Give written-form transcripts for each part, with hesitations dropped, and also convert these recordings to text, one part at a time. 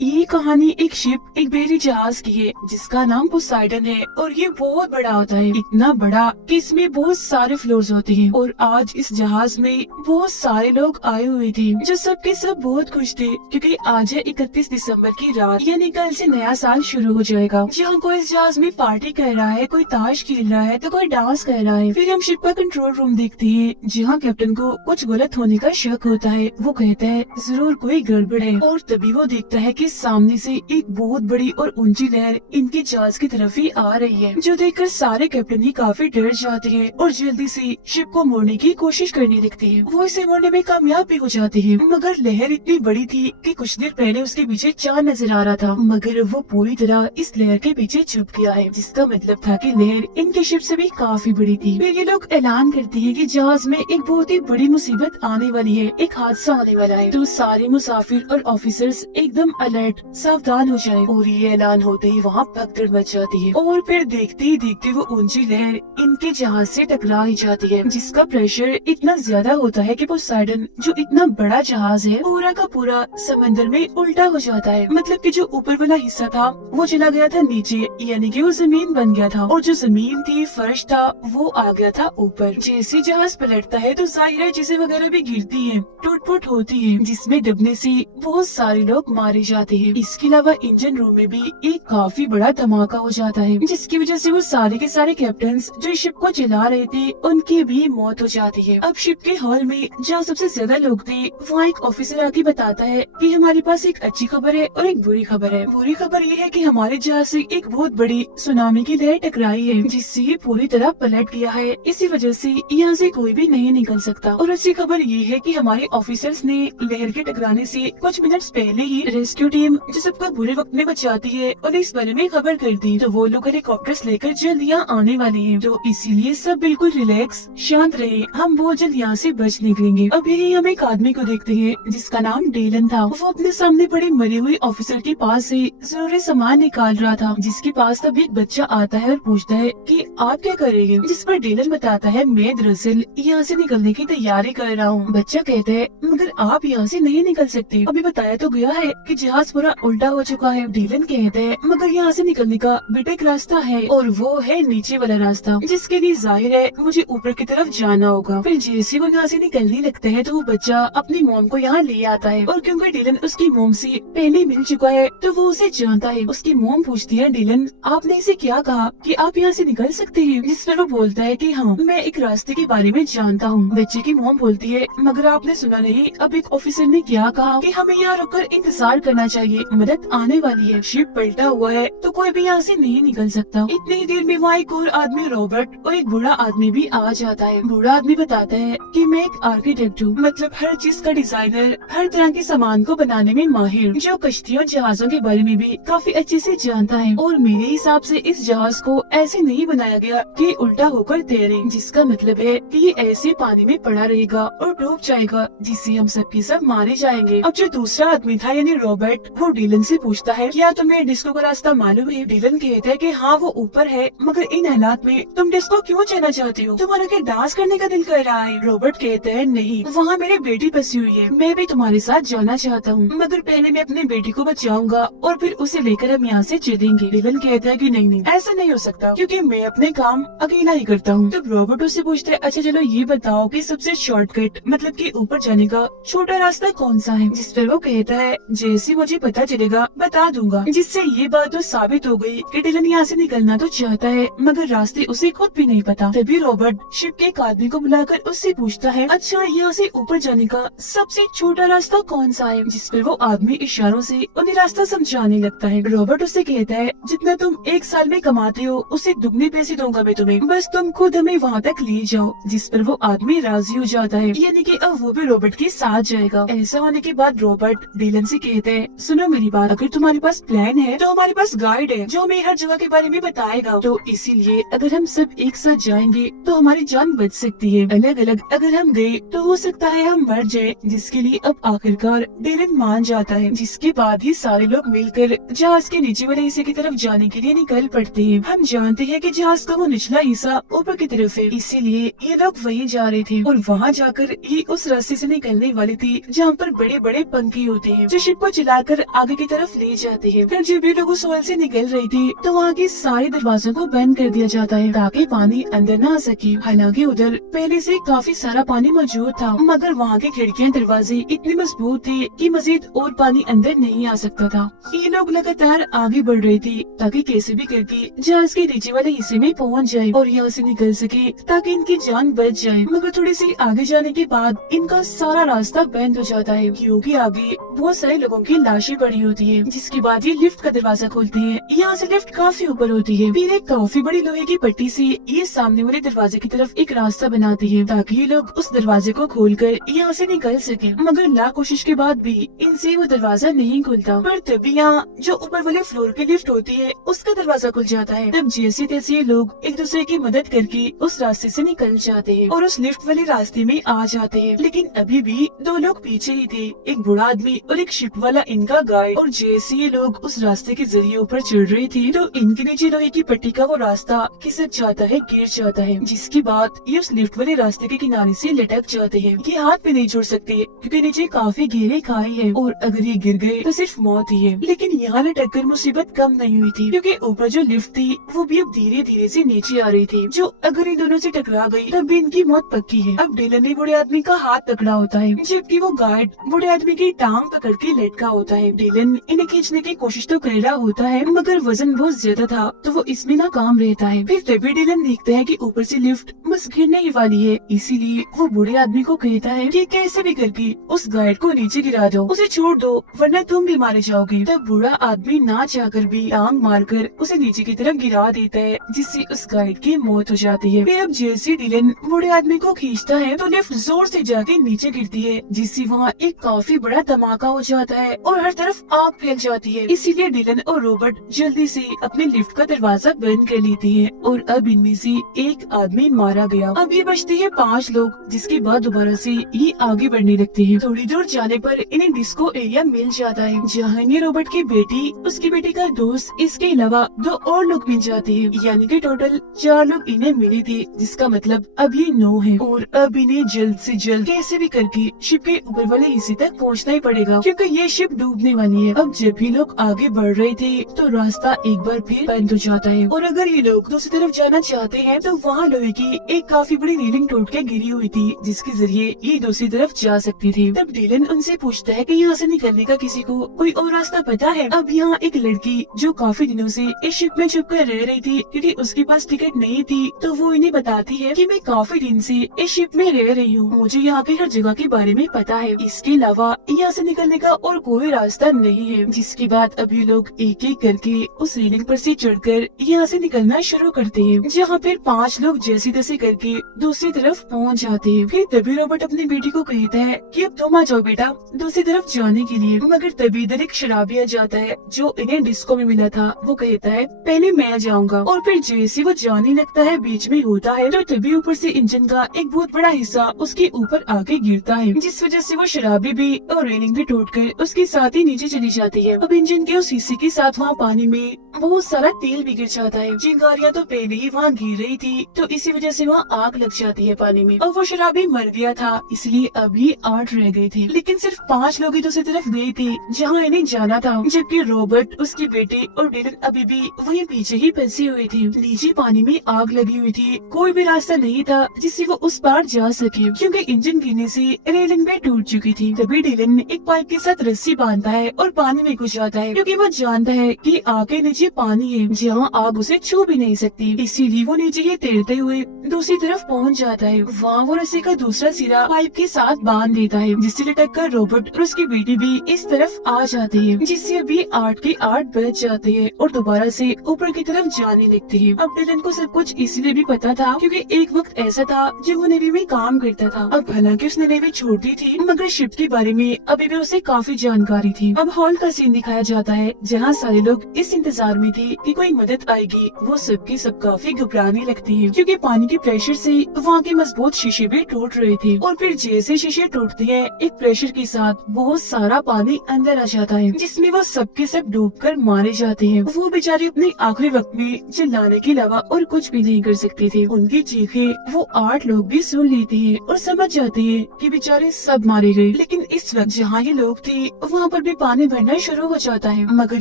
ये कहानी एक शिप एक बहरी जहाज की है जिसका नाम पोसाइडन है और ये बहुत बड़ा होता है, इतना बड़ा कि इसमें बहुत सारे फ्लोर्स होते हैं। और आज इस जहाज में बहुत सारे लोग आए हुए थे जो सबके सब बहुत खुश थे क्योंकि आज है 31 दिसंबर की रात, यानी कल से नया साल शुरू हो जाएगा। जहाँ कोई इस जहाज में पार्टी कर रहा है, कोई ताश खेल रहा है तो कोई डांस कर रहा है। फिर हम शिप का कंट्रोल रूम देखते हैं जहाँ कैप्टन को कुछ गलत होने का शक होता है। वो कहता है जरूर कोई गड़बड़ है और तभी वो देखता है कि सामने से एक बहुत बड़ी और ऊंची लहर इनके जहाज की तरफ ही आ रही है, जो देखकर सारे कैप्टन ही काफी डर जाते हैं और जल्दी से शिप को मोड़ने की कोशिश करने लगते हैं। वो इसे मोड़ने में कामयाब भी हो जाते हैं, मगर लहर इतनी बड़ी थी कि कुछ देर पहले उसके पीछे चांद नजर आ रहा था, मगर वो पूरी तरह इस लहर के पीछे छुप गया है, जिसका मतलब था कि लहर इनके शिप से भी काफी बड़ी थी। फिर ये लोग ऐलान करते हैं कि जहाज में एक बहुत ही बड़ी मुसीबत आने वाली है, एक हादसा आने वाला है। तो सारे मुसाफिर और ऑफिसर्स एकदम अलर्ट सावधान हो जाए। और ये ऐलान होते ही वहाँ भगदड़ मच जाती है और फिर देखते ही देखते वो ऊंची लहर इनके जहाज से टकरा ही जाती है, जिसका प्रेशर इतना ज्यादा होता है कि पोसाइडन जो इतना बड़ा जहाज है पूरा का पूरा समंदर में उल्टा हो जाता है। मतलब कि जो ऊपर वाला हिस्सा था वो चला गया था नीचे, यानी कि वो जमीन बन गया था, और जो जमीन थी फर्श था वो आ गया था ऊपर। जैसे जहाज पलटता है तो जाहिर है चीजें वगैरह भी गिरती है, टूट फूट होती है, जिसमें डूबने से बहुत सारे लोग मारे जाते हैं। इसके अलावा इंजन रूम में भी एक काफी बड़ा धमाका हो जाता है, जिसकी वजह से वो सारे के सारे कैप्टन्स जो शिप को चला रहे थे उनकी भी मौत हो जाती है। अब शिप के हॉल में जहाँ सबसे ज्यादा लोग थे वहाँ एक ऑफिसर आके बताता है कि हमारे पास एक अच्छी खबर है और एक बुरी खबर है। बुरी खबर ये है कि हमारे जहाज से एक बहुत बड़ी सुनामी की लहर टकराई है, जिससे ये पूरी तरह पलट गया है, इसी वजह से यहाँ से कोई भी नहीं निकल सकता। और अच्छी खबर ये है कि हमारे ऑफिसर्स ने लहर के टकराने से कुछ मिनट्स पहले ही रेस्क्यू टीम जो सबको बुरे वक्त में बचाती है और इस बारे में खबर कर दी, तो वो लोग हेलीकॉप्टर्स लेकर जल्द यहाँ आने वाले हैं। तो इसीलिए सब बिल्कुल रिलैक्स शांत रहे, हम बहुत जल्द यहाँ से बच निकलेंगे। अब यही हम एक आदमी को देखते हैं जिसका नाम डेलन था। वो अपने सामने पड़े मरे हुए ऑफिसर के पास से जरूरी सामान निकाल रहा था, जिसके पास तब एक बच्चा आता है और पूछता है कि आप क्या करेंगे, जिस पर डेलन बताता है मैं दरअसल यहाँ से निकलने की तैयारी कर रहा हूँ। बच्चा कहता है मगर आप यहाँ से नहीं निकल सकते, अभी बताया तो गया है कि जहाज पूरा उल्टा हो चुका है। डेलन कहता है मगर यहाँ से निकलने का बेटा एक रास्ता है और वो है नीचे वाला रास्ता, जिसके लिए जाहिर है मुझे ऊपर की तरफ जाना होगा। फिर जैसे वो यहाँ से निकलने लगता है तो वो बच्चा अपनी मोम को यहाँ ले आता है, और क्योंकि डेलन उसकी मोम से पहले मिल चुका है तो वो उसे जानता है। उसकी मोम पूछती है डेलन आपने इसे क्या कहा कि आप यहाँ से निकल सकते हैं, जिस पर वो बोलता है कि हाँ मैं एक रास्ते के बारे में जानता हूँ। बच्चे की मोम बोलती है मगर आपने सुना नहीं अब एक ऑफिसर ने क्या कहा कि हमें यहाँ रुककर इंतजार करना चाहिए, मदद आने वाली है, शिप पलटा हुआ है तो कोई भी यहाँ से नहीं निकल सकता। इतनी ही देर में वहाँ एक और आदमी रॉबर्ट और एक बूढ़ा आदमी भी आ जाता है। बूढ़ा आदमी बताता है कि मैं एक आर्किटेक्ट हूँ, मतलब हर चीज का डिजाइनर, हर तरह के सामान को बनाने में माहिर, जो कश्तियों जहाजों के बारे में भी काफी अच्छे से जानता है। और मेरे हिसाब से इस जहाज को ऐसे नहीं बनाया गया कि उल्टा होकर तैरे, जिसका मतलब है कि ये ऐसे पानी में पड़ा रहेगा और डूब जाएगा, जिससे हम सबके सब मारे जाएंगे। अब जो दूसरा आदमी था यानी रॉबर्ट, वो डीलन से पूछता है क्या तुम्हें डिस्को का रास्ता मालूम है। डीलन कहता है कि हाँ वो ऊपर है, मगर इन हालात में तुम डिस्को क्यों जाना चाहती हो, तुम्हारा क्या डांस करने का दिल कर रहा है। रॉबर्ट कहता है नहीं, वहाँ मेरी बेटी बसी हुई है, मैं भी तुम्हारे साथ जाना चाहता हूँ, मगर पहले मैं अपनी बेटी को बचाऊंगा और फिर उसे लेकर हम यहाँ से चलेंगे। डीलन कहता है कि नहीं नहीं ऐसा नहीं हो सकता क्योंकि मैं अपने काम अकेला ही करता हूँ। तब रॉबर्ट उससे पूछता है अच्छा चलो ये बताओ कि सबसे शॉर्टकट मतलब कि ऊपर जाने का छोटा रास्ता कौन सा है, जिस पर वो कहता है जैसे मुझे पता चलेगा बता दूंगा। जिससे ये बात तो साबित हो गई कि डिलन यहाँ से निकलना तो चाहता है मगर रास्ते उसे खुद भी नहीं पता। तभी रॉबर्ट शिप के एक आदमी को बुलाकर उससे पूछता है अच्छा यहाँ से ऊपर जाने का सबसे छोटा रास्ता कौन सा है, जिस पर वो आदमी इशारों से उन्हें रास्ता समझाने लगता है। रॉबर्ट उससे कहता है जितना तुम एक साल में कमाते हो उससे दुगने पैसे दूंगा मैं तुम्हें, बस तुम खुद हमें वहाँ तक ले जाओ। जिस पर वो आदमी राजी हो जाता है, यानी कि अब वो भी रॉबर्ट के साथ जाएगा। ऐसा होने के बाद रॉबर्ट डीलन से कहते हैं सुनो मेरी बात, अगर तुम्हारे पास प्लान है तो हमारे पास गाइड है जो हमें हर जगह के बारे में बताएगा, तो इसीलिए अगर हम सब एक साथ जाएंगे तो हमारी जान बच सकती है, अलग अलग अगर हम गए तो हो सकता है हम मर जाए। जिसके लिए अब आखिरकार डीलन मान जाता है, जिसके बाद ही सारे लोग मिलकर जहाज के नीचे वाले हिस्से की तरफ जाने के लिए निकल पड़ते हैं। हम जानते हैं कि जहाज का वो निचला हिस्सा ऊपर की तरफ है, इसीलिए ये लोग वहीं जा रहे थे और वहाँ जाकर ये उस रास्ते से निकलने वाली थी जहाँ पर बड़े बड़े पंखे होते हैं जो शिप को चलाकर कर आगे की तरफ ले जाते हैं। फिर जब ये लोग उस हॉल से निकल रही थी तो वहाँ के सारे दरवाजों को बंद कर दिया जाता है ताकि पानी अंदर न आ सके। हालांकि उधर पहले से काफी सारा पानी मौजूद था, मगर वहाँ के खिड़कियाँ दरवाजे इतने मजबूत थे कि मजीद और पानी अंदर नहीं आ सकता था। ये लोग लगातार आगे बढ़ रहे थे ताकि कैसे भी करके जहाज के नीचे वाले हिस्से में पहुँच जाए और यहाँ से निकल सके ताकि इनकी जान बच जाए। मगर थोड़ी सी आगे जाने के बाद इनका सारा रास्ता बंद हो जाता है क्योंकि आगे बहुत सारे लोगों की लाशें पड़ी होती है। जिसके बाद ये लिफ्ट का दरवाजा खोलते हैं। यहाँ से लिफ्ट काफी ऊपर होती है। फिर एक काफी बड़ी लोहे की पट्टी से ये सामने वाले दरवाजे की तरफ एक रास्ता बनाती है ताकि ये लोग उस दरवाजे को खोलकर यहाँ से निकल सके। मगर लाख कोशिश के बाद भी इनसे वो दरवाजा नहीं खुलता। पर तभी यहाँ जो ऊपर वाले फ्लोर की लिफ्ट होती है उसका दरवाजा खुल जाता है। तब जैसे तैसे ये लोग एक दूसरे की मदद करके उस रास्ते से निकल जाते हैं और उस लिफ्ट वाले रास्ते में आ जाते हैं। लेकिन अभी भी दो लोग पीछे ही थे, एक बूढ़ा आदमी और एक शिप वाला इनका गाइड। और जैसे ये लोग उस रास्ते के जरिए ऊपर चढ़ रहे थे तो इनके नीचे लोहे की पट्टी का वो रास्ता खिसक जाता है, गिर जाता है। जिसके बाद ये उस लिफ्ट वाले रास्ते के किनारे से लटक जाते हैं। ये हाथ पे नहीं छोड़ सकते क्योंकि नीचे काफी गहरे खाई है और अगर ये गिर गए तो सिर्फ मौत ही है। लेकिन यहाँ लटक कर मुसीबत कम नहीं हुई थी क्योंकि ऊपर जो लिफ्ट थी वो भी अब धीरे धीरे से नीचे आ रही थी, जो अगर इन दोनों से टकरा गई तब भी इनकी मौत पक्की है। अब डिलन ने बूढ़े आदमी का हाथ पकड़ा होता है जबकि वो गार्ड बूढ़े आदमी की टांग पकड़ के लटका होता है। डिलन इन्हें खींचने की कोशिश तो कर रहा होता है मगर वजन बहुत ज्यादा था तो वो इसमें नाकाम रहता है। फिर तभी डिलन देखता है कि ऊपर से लिफ्ट बस गिरने ही वाली है, इसीलिए वो बूढ़े आदमी को कहता है कि कैसे भी करके उस गाइड को नीचे गिरा दो, उसे छोड़ दो वरना तुम भी मारे जाओगे। तब बूढ़ा आदमी ना चाहकर भी टांग मारकर उसे नीचे की तरफ गिरा देता है जिससे उस गाइड की मौत हो जाती है। फिर अब जैसे डिलन बूढ़े आदमी को खींचता है तो लिफ्ट जोर से जाके नीचे गिरती है जिससे वहाँ एक काफी बड़ा धमाका हो जाता है और हर तरफ आग फैल जाती है। इसीलिए डिलन और रॉबर्ट जल्दी से अपने लिफ्ट का दरवाजा बंद कर लेते हैं और अब इनमें से एक आदमी मारा गया। अब ये बचते हैं 5 लोग, जिसके बाद दोबारा से ये आगे बढ़ने लगते हैं। थोड़ी दूर जाने पर इन्हें डिस्को एरिया मिल जाता है जहाँ इन्हें रॉबर्ट की बेटी, उसकी बेटी का दोस्त, इसके अलावा 2 और लोग मिल जाते हैं, यानी कि टोटल 4 लोग इन्हें मिले थे, जिसका मतलब अब ये 9 है। और अब इन्हें जल्द से जल्द कैसे भी करके शिप के ऊपर वाले हिस्से तक पहुँचना ही पड़ेगा क्योंकि ये शिप डूबने वाली है। अब जब भी लोग आगे बढ़ रहे थे तो रास्ता एक बार फिर बंद हो जाता है और अगर ये लोग दूसरी तरफ जाना चाहते हैं तो वहाँ लोहे की एक काफी बड़ी रेलिंग टूट के गिरी हुई थी जिसके जरिए ये दूसरी तरफ जा सकती थी। तब डिलन उनसे पूछता है कि यहाँ से निकलने का किसी को कोई और रास्ता पता है। अब यहाँ एक लड़की जो काफी दिनों से इस शिप में छुप कर रह रही थी क्योंकि उसके पास टिकट नहीं थी तो वो इन्हें बताती है कि मैं काफी दिन से इस शिप में रह रही हूँ, मुझे यहाँ की हर जगह के बारे में पता है, इसके अलावा यहाँ से निकलने का और कोई रास्ता नहीं है। जिसके बाद अभी लोग एक एक करके उस रेलिंग पर से चढ़कर यहाँ से निकलना शुरू करते हैं जहाँ फिर 5 लोग जैसे तैसे करके दूसरी तरफ पहुँच जाते हैं। फिर तभी रॉबर्ट अपनी बेटी को कहता है कि अब तुम आ जाओ बेटा दूसरी तरफ जाने के लिए। मगर तभी इधर एक शराबी आ जाता है जो इन्हें डिस्को में मिला था। वो कहता है पहले मैं जाऊंगा और फिर जैसे वो जाने लगता है बीच में होता है तो तभी ऊपर से इंजन का एक बहुत बड़ा हिस्सा उसके ऊपर आके गिरता है जिस वजह से वो शराबी भी और रेलिंग भी टूटकर उसके साथ ही नीचे चली जाती है। अब इंजन के उस हिस्से के साथ वहाँ पानी में बहुत सारा तेल भी गिर जाता है। चिंगारियां तो पहले ही वहाँ गिर रही थी तो इसी वजह से वहाँ आग लग जाती है पानी में। और वो शराबी मर गया था इसलिए अभी 8 रह गए थे, लेकिन सिर्फ 5 लोग ही दूसरी तरफ गए थे जहाँ इन्हें जाना था, जबकि रॉबर्ट, उसकी बेटी और डिलन अभी भी वहीं पीछे ही फंसे हुए थे। नीचे पानी में आग लगी हुई थी, कोई भी रास्ता नहीं था जिससे वो उस पार जा सके क्योंकि इंजन गिरने से रेलिंग भी टूट चुकी थी। तभी डिलन एक पाइप के साथ रस्सी बांधता है और पानी में घुस जाता है क्योंकि वो जानता है कि आग के नीचे पानी है जहाँ आग उसे छू भी नहीं सकती, इसीलिए वो नीचे ही तैरते हुए दूसरी तरफ पहुँच जाता है। वहाँ वो रस्सी का दूसरा सिरा पाइप के साथ बांध देता है जिससे लटक कर रॉबर्ट और उसकी बेटी भी इस तरफ आ जाते हैं, जिससे अभी 8 के 8 बच जाते हैं और दोबारा से ऊपर की तरफ जाने लगते हैं। अब डिलन को सब कुछ इसलिए भी पता था क्योंकि एक वक्त ऐसा था जब वो नेवी में काम करता था। अब हालांकि उसने नेवी छोड़ दी थी मगर शिप के बारे में अभी भी उसे काफी जानकारी थी। अब हॉल का सीन दिखाया जाता है जहाँ सारे लोग इस इंतजार में थे कि कोई मदद आएगी, वो सबके सब काफी घबराने लगती है क्योंकि पानी के प्रेशर से वहाँ के मजबूत शीशे भी टूट रहे थे। और फिर जैसे शीशे टूटते हैं, एक प्रेशर के साथ बहुत सारा पानी अंदर आ जाता है, जिसमें वो सबके सब डूबकर मारे जाते हैं। वो बेचारे अपने आखिरी वक्त में चिल्लाने के अलावा और कुछ भी नहीं कर सकते थे। उनकी चीखें वो 8 लोग भी सुन लेते हैं और समझ जाते हैं कि बेचारे सब मारे गए। लेकिन इस वक्त जहाँ ये लोग थे वहाँ पर भी पानी भरना शुरू हो जाता है, मगर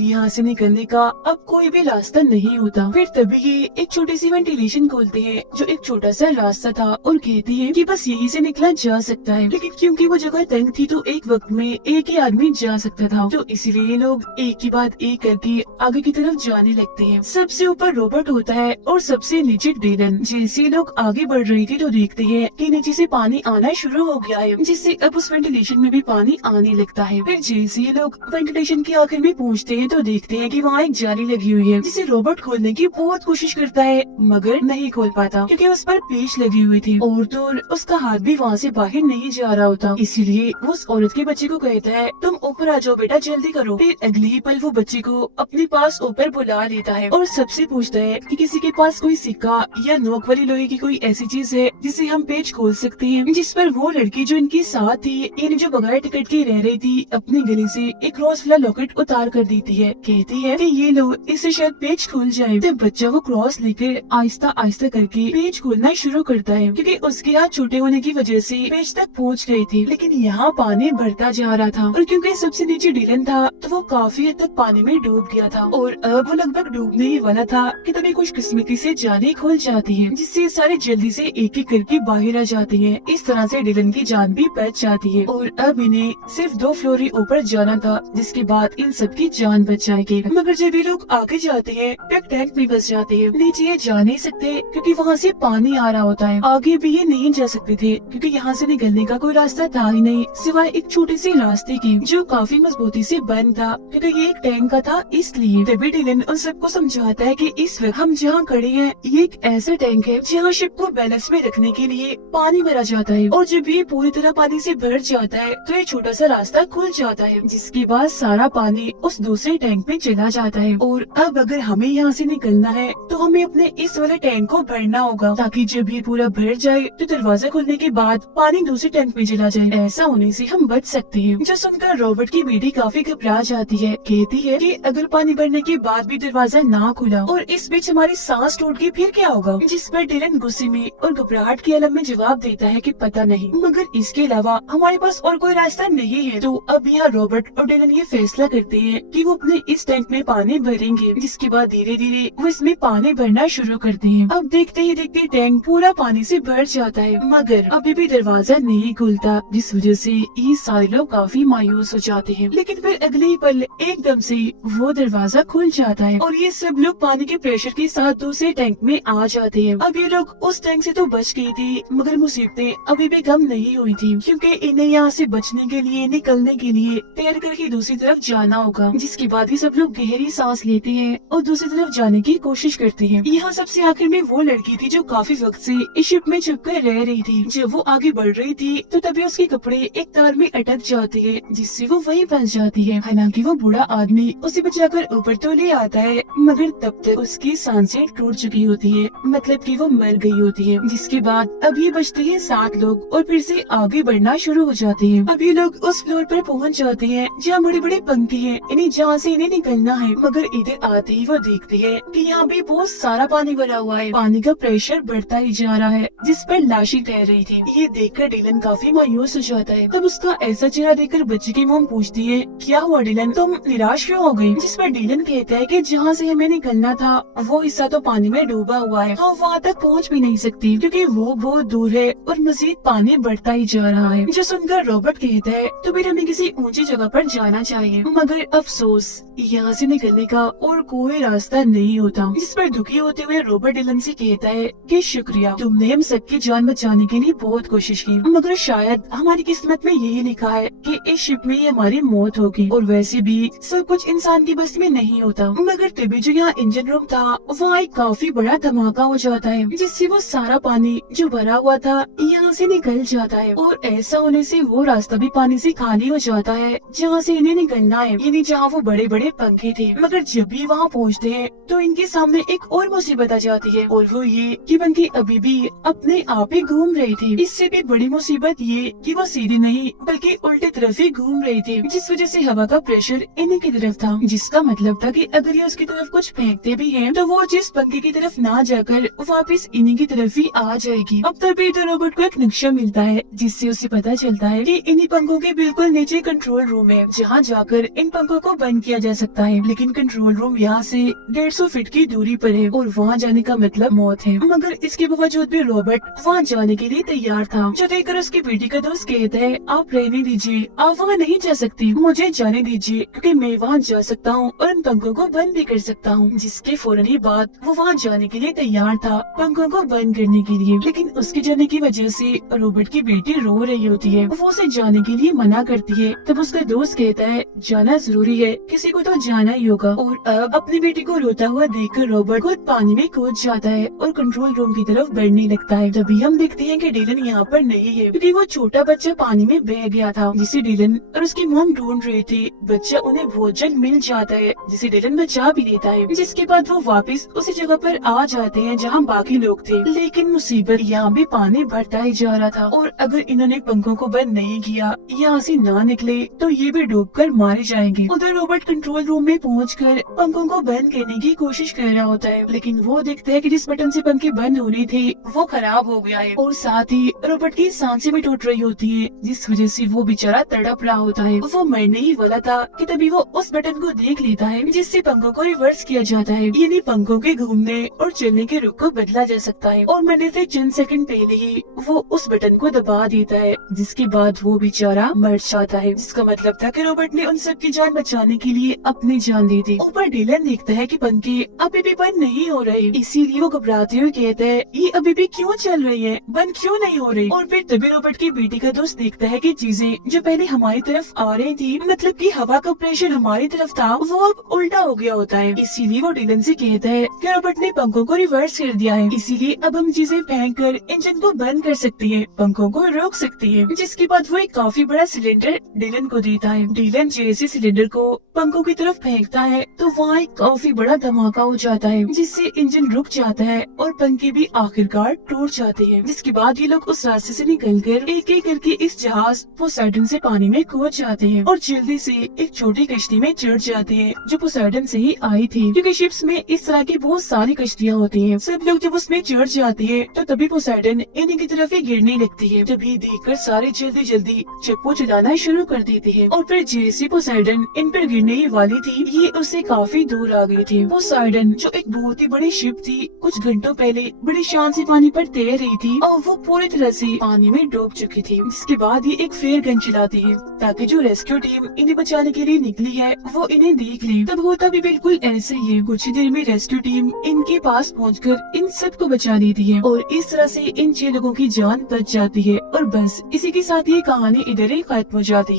यहाँ से निकलने का अब कोई भी रास्ता नहीं होता। फिर तभी ये एक छोटी सी वेंटिलेशन खोलते हैं जो एक छोटा सा रास्ता था और कहती है कि बस यहीं से निकला जा सकता है। लेकिन क्योंकि वो जगह तंग थी तो एक वक्त में एक ही आदमी जा सकता था, तो इसीलिए लोग एक के बाद एक करके आगे की तरफ जाने लगते हैं। सबसे ऊपर रॉबर्ट होता है और सबसे नीचे डीलन। जैसे लोग आगे बढ़ रही थी तो देखते हैं कि नीचे से पानी आना शुरू हो गया है, जिससे अब उस वेंटिलेशन में भी पानी आने लगता है। फिर जैसे ये लोग वेंटिलेशन के आखिर में पहुँचते हैं तो देखते हैं कि वहाँ एक जाली लगी हुई है, जिसे रॉबर्ट खोलने की बहुत कोशिश करता है मगर नहीं खोल पाता क्योंकि उस पर पेच लगी हुई थी और तो उसका हाथ भी वहाँ से बाहर नहीं जा रहा होता। इसीलिए वो उस औरत के बच्चे को कहता है, तुम ऊपर आ जाओ बेटा, जल्दी करो। फिर अगले ही पल वो बच्चे को अपने पास ऊपर बुला लेता है और सबसे पूछता है कि किसी के पास कोई सिक्का या नोक वाली लोहे की कोई ऐसी चीज है जिसे हम पेच खोल सकते हैं। जिस पर वो लड़की जो इनके साथ थी, यानी जो बगैर टिकट के रह रही थी, अपने गले से एक क्रॉस वाला लॉकेट उतार कर देती है। कहती है कि ये लो, इससे शायद पेच खुल जाए। तब बच्चा वो क्रॉस लेकर आहिस्ता आहिस्ता करके पेच खोलना शुरू करता है क्योंकि उसके हाथ छोटे होने की वजह से पेच तक पहुंच गए थे। लेकिन यहाँ पानी बढ़ता जा रहा था और क्योंकि सबसे नीचे डीलन था तो वो काफी हद तक पानी में डूब गया था और अब वो लगभग डूबने ही वाला था कि तभी खुशकिस्मती से जाली खुल जाती है, जिससे सारे जल्दी से एक एक करके बाहर आ जाते हैं। इस तरह से डीलन की जान भी बच जाती है और अब इन्हें सिर्फ 2 फ्लोर ही ऊपर जाना था, जिसके बाद इन सबकी जान बच जाएगी। मगर जब ये लोग आगे जाते हैं एक टैंक में बस जाते हैं। नीचे ये जा नहीं सकते क्योंकि वहाँ से पानी आ रहा होता है। आगे भी ये नहीं जा सकते थे क्योंकि यहाँ से निकलने का कोई रास्ता था ही नहीं सिवाय एक छोटे से रास्ते की जो काफी मजबूती से बंद था क्योंकि ये एक टैंक का था। इसलिए तभी डीलन उन सबको समझाता है कि इस वक्त हम जहाँ खड़े हैं ये एक ऐसा टैंक है जहाँ शिप को बैलेंस में रखने के लिए पानी भरा जाता है और जब ये पूरी तरह पानी से भर जाता है तो ये छोटा सा रास्ता खुल जाता है, जिसके बाद सारा पानी उस दूसरे टैंक में चला जाता है। और अब अगर हमें यहाँ से निकलना है तो हमें अपने इस वाले टैंक को भरना होगा ताकि जब ये पूरा भर जाए तो दरवाजा खुलने के बाद पानी दूसरे टैंक में चला जाए। ऐसा होने से हम बच सकते हैं। जो सुनकर रॉबर्ट की बेटी काफी घबरा जाती है। कहती है कि अगर पानी भरने के बाद भी दरवाजा ना खुला और इस बीच हमारी सांस टूट गई फिर क्या होगा। जिस पर डीलन गुस्से में और घबराहट के आलम में जवाब देता है कि पता नहीं, मगर इसके अलावा हमारे पास और कोई रास्ता नहीं है। तो अब यहाँ रॉबर्ट और डीलन ये फैसला करते हैं कि वो अपने इस टैंक में पानी भरेंगे, जिसके बाद धीरे धीरे वो इसमें पानी भरना शुरू करते हैं। अब देखते ही देखते टैंक पूरा पानी से भर जाता है, मगर अभी भी दरवाजा नहीं खुलता, जिस वजह से ये सारे लोग काफी मायूस हो जाते हैं। लेकिन फिर अगले ही पल एकदम से वो दरवाजा खुल जाता है और ये सब लोग पानी के प्रेशर के साथ दूसरे टैंक में आ जाते हैं। अब ये लोग उस टैंक से तो बच गए थे मगर मुसीबतें अभी भी कम नहीं हुई थी क्योंकि इन्हें यहाँ से बचने के लिए, निकलने के लिए तैर करके दूसरी तरफ जाना होगा। जिसके बाद ये सब लोग गहरी सांस लेते हैं और दूसरी तरफ जाने की कोशिश करते हैं। यहाँ सबसे आखिर में वो लड़की थी जो काफी वक्त से इस शिप में छुपकर रह रही थी। जब वो आगे बढ़ रही थी तो तभी उसके कपड़े एक तार में अटक जाते हैं, जिससे वो वहीं फंस जाती है। हालांकि वो बूढ़ा आदमी उसे बचाकर ऊपर तो ले आता है मगर तब तक उसकी सांसें टूट चुकी होती है, मतलब कि वो मर गई होती है। जिसके बाद अब ये बचते हैं 7 लोग और फिर से आगे बढ़ना शुरू हो जाते हैं। अब ये लोग उस फ्लोर पर पहुंच जाते हैं जहाँ बड़े बड़े पंखे हैं, इन्हें जहाँ से इन्हें निकलना है। मगर इधर आते ही वो देखते हैं कि यहाँ पे बहुत सारा पानी भरा हुआ है। पानी का प्रेशर बढ़ता ही जा रहा है जिस पर लाशें तैर रही थी। ये देखकर डीलन काफी मायूस हो जाता है। तब उसका ऐसा चेहरा देखकर बच्चे की मॉम पूछती है, क्या हुआ डीलन, तुम निराश क्यों हो गई? जिस पर डीलन कहता है कि जहाँ से हमें निकलना था वो हिस्सा तो पानी में डूबा हुआ है, हम वहाँ तक पहुँच भी नहीं सकती क्योंकि वो बहुत दूर है और मजीद पानी बढ़ता ही जा रहा है। जो सुनकर रॉबर्ट कहता है तो फिर हमें किसी ऊंची जगह पर जाना चाहिए, मगर अफसोस यहाँ से निकलने का और कोई रास्ता नहीं होता। जिस पर दुखी होते हुए रॉबर्ट डीलन से कहता है कि शुक्रिया, तुमने हम सबकी जान बचाने के लिए बहुत कोशिश की, मगर शायद हमारी किस्मत में यही लिखा है कि इस शिप में ही हमारी मौत होगी। और वैसे भी सब कुछ इंसान की बस में नहीं होता। मगर तभी जो यहाँ इंजन रूम था वहाँ एक काफी बड़ा धमाका हो जाता है, जिससे वो सारा पानी जो भरा हुआ था यहाँ से निकल जाता है और ऐसा होने से वो रास्ता भी पानी से खाली हो जाता है जहाँ से इन्हें निकलना है, यानी जहाँ वो बड़े बड़े पंखे थे। मगर जब भी वहाँ पहुँचते हैं तो इनके सामने एक और मुसीबत आ जाती है, और वो ये कि बंकी अभी भी अपने आप ही घूम रही थी। इससे भी बड़ी मुसीबत ये कि वो सीधी नहीं बल्कि उल्टे तरफ ही घूम रही थी, जिस वजह से हवा का प्रेशर इन्हीं की तरफ था, जिसका मतलब था कि अगर ये उसकी तरफ कुछ फेंकते भी हैं तो वो जिस पंखे की तरफ ना जाकर वापस इन्हीं की तरफ ही आ जाएगी। अब तभी तो रोबोट को एक नक्शा मिलता है जिससे उसे पता चलता है कि इन्हीं पंखों के बिल्कुल नीचे कंट्रोल रूम है, जहाँ जाकर इन पंखों को बंद किया जा सकता है। लेकिन कंट्रोल रूम यहाँ से 150 फीट की दूरी पर है और वहाँ जाने का मतलब मौत है। मगर इसके बावजूद भी रॉबर्ट वहाँ जाने के लिए तैयार था, जो देखकर उसकी बेटी का दोस्त कहता है आप रहने दीजिए, आप वहाँ नहीं जा सकती, मुझे जाने दीजिए क्योंकि मैं वहाँ जा सकता हूँ और इन पंखों को बंद भी कर सकता हूँ। जिसके फौरन ही बाद वो वहाँ जाने के लिए तैयार था पंखों को बंद करने के लिए। लेकिन उसके जाने की वजह से रॉबर्ट की बेटी रो रही होती है, वो उसे जाने के लिए मना करती है। तब उसका दोस्त कहता है जाना जरूरी है, किसी को तो जाना ही होगा। और अब अपनी बेटी को रोता हुआ देखकर रॉबर्ट खुद पानी में कूद जाता है और कंट्रोल रूम की तरफ बढ़ने लगता है। तभी हम देखते हैं कि डिलन यहाँ पर नहीं है क्योंकि वो छोटा बच्चा पानी में बह गया था, जिसे डिलन और उसकी मॉम ढूंढ रही थी। बच्चा उन्हें बहुत जल्द मिल जाता है, जिसे डिलन बचा भी लेता है। जिसके बाद वो वापस उसी जगह पर आ जाते हैं जहाँ बाकी लोग थे। लेकिन मुसीबत यहाँ भी पानी बढ़ता ही जा रहा था और अगर इन्होंने पंखों को बंद नहीं किया, यहाँ से ना निकले तो ये भी डूबकर मारे जाएंगे। उधर रॉबर्ट कंट्रोल रूम में पहुंचकर पंखों को बंद करने की कोशिश कर रहा होता है, लेकिन वो देखता है कि जिस बटन से पंखे बंद होने थे वो खराब हो गया है और साथ ही रॉबर्ट की सांसें भी टूट रही होती है, जिस वजह से वो बेचारा तड़प रहा होता है। वो मरने ही वाला था कि तभी वो उस बटन को देख लेता है जिससे पंखों को रिवर्स किया जाता है, यानी पंखों के घूमने और चलने के रुख को बदला जा सकता है। और मरने से चंद सेकंड पहले ही वो उस बटन को दबा देता है, जिसके बाद वो बेचारा मर जाता है। जिसका मतलब था कि रॉबर्ट ने उन सब की जान बचाने के लिए अपनी जान दे दी। ऊपर डिलन देखता है कि पंखे अभी भी बंद नहीं हो रहे, इसीलिए वो घबराते हुए कहता है ये अभी भी क्यों चल रही है, बंद क्यों नहीं हो रही। और फिर तभी रॉबर्ट की बेटी का दोस्त देखता है कि चीजें जो पहले हमारी तरफ आ रही थी, मतलब कि हवा का प्रेशर हमारी तरफ था, वो अब उल्टा हो गया होता है। इसीलिए वो डिलन से कहता है कि रॉबर्ट ने पंखों को रिवर्स कर दिया है, इसीलिए अब हम चीजें फेंक कर इंजन को बंद कर सकती है, पंखों को रोक सकती है। जिसके बाद वो एक काफी बड़ा सिलेंडर डिलन को देता है। डिलन जैसे सिलेंडर को पंखों की तरफ फेंकता है तो वहाँ एक काफी बड़ा धमाका हो जाता है, जिससे इंजन रुक जाता है और पंखे भी आखिरकार टूट जाते हैं। जिसके बाद ये लोग उस रास्ते से निकलकर एक एक करके इस जहाज पोसाइडन से पानी में कूद जाते हैं और जल्दी से एक छोटी कश्ती में चढ़ जाते हैं जो पोसाइडन से ही आई थी, क्योंकि शिप्स में इस तरह की बहुत सारी कश्तियाँ होती हैं। सब लोग जब उसमें चढ़ जाते हैं तो तभी पोसाइडन इन्हीं की तरफ ही गिरने लगती है। तभी देखकर सारे जल्दी जल्दी चप्पू चलाना शुरू कर देते हैं और फिर जैसे पोसाइडन इन पर गिरने ही वाली थी, ये उससे काफी दूर आ गई थी। पोसाइडन जो एक बहुत ही बड़ी शिप थी, कुछ घंटों पहले बड़ी शान से पानी पर तैर रही थी और वो पूरी तरह से पानी में डूब चुकी थी। इसके बाद ये एक फ्लेयर गन चलाती है ताकि जो रेस्क्यू टीम इन्हें बचाने के लिए निकली है वो इन्हें देख ले। तब होता भी बिल्कुल ऐसे ही है, कुछ ही देर में रेस्क्यू टीम इनके पास पहुंचकर इन सबको बचा लेती है और इस तरह से इन 6 लोगों की जान बच जाती है। और बस इसी के साथ ये कहानी इधर ही खत्म हो जाती है।